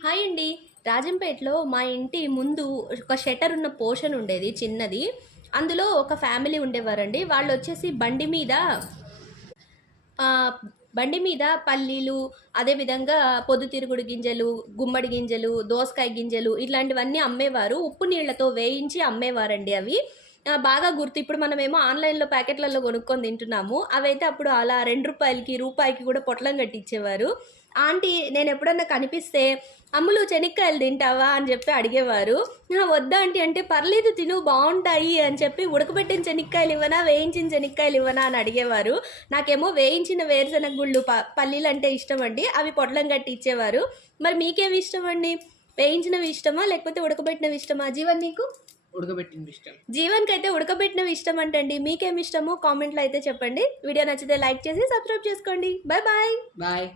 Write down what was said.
Hi అండి. రాజంపేటలో మా ఇంటి ముందు ఒక షట్టర్ ఉన్న పోర్షన్ ఉండేది చిన్నది. అందులో ఒక ఫ్యామిలీ ఉండేవారండి. వాళ్ళొచ్చేసి బండి మీద పల్లీలు, అదేవిధంగా పొద్దుతిరుగుడు గింజలు, గుమ్మడి గింజలు, దోసకాయ గింజలు ఇట్లాంటివన్నీ అమ్మేవారు. ఉప్పు నీళ్లతో వేయించి అమ్మేవారండి అవి. బాగా గుర్తు. ఇప్పుడు మనమేమో ఆన్‌లైన్‌లో ప్యాకెట్‌లలో కొనుక్కొని తింటున్నాము. అవైతే అప్పుడు అలా రూ. 2కి, రూపాయికి కూడా పొట్లం కట్టిచ్చేవారు. ఆంటీ నేనెప్పుడన్నా కనిపిస్తే, "అమ్ములు చెనిక్కాయలు తింటావా?" అని చెప్పి అడిగేవారు. వద్దా ఆంటీ అంటే, "పర్లేదు తిను బావుంటాయి" అని చెప్పి, "ఉడకబెట్టిన చెనిక్కాయలు ఇవ్వనా? వేయించిన చెనిక్కాయలు ఇవ్వనా?" అని అడిగేవారు. నాకేమో వేయించిన వేరుశనగ గుళ్ళు పల్లీలంటే ఇష్టమండి. అవి పొట్లం కట్టి ఇచ్చేవారు. మరి మీకేవి ఇష్టమండి? వేయించినవి ఇష్టమా? లేకపోతే ఉడకబెట్టినవి ఇష్టమా? జీవన్ నీకు? ఉడకబెట్టినవి ఇష్టం. జీవన్‌కైతే ఉడకబెట్టినవి ఇష్టమంటండి. మీకేమి ఇష్టమో కామెంట్‌లో అయితే చెప్పండి. వీడియో నచ్చితే లైక్ చేసి సబ్స్క్రైబ్ చేసుకోండి. Bye bye. బాయ్.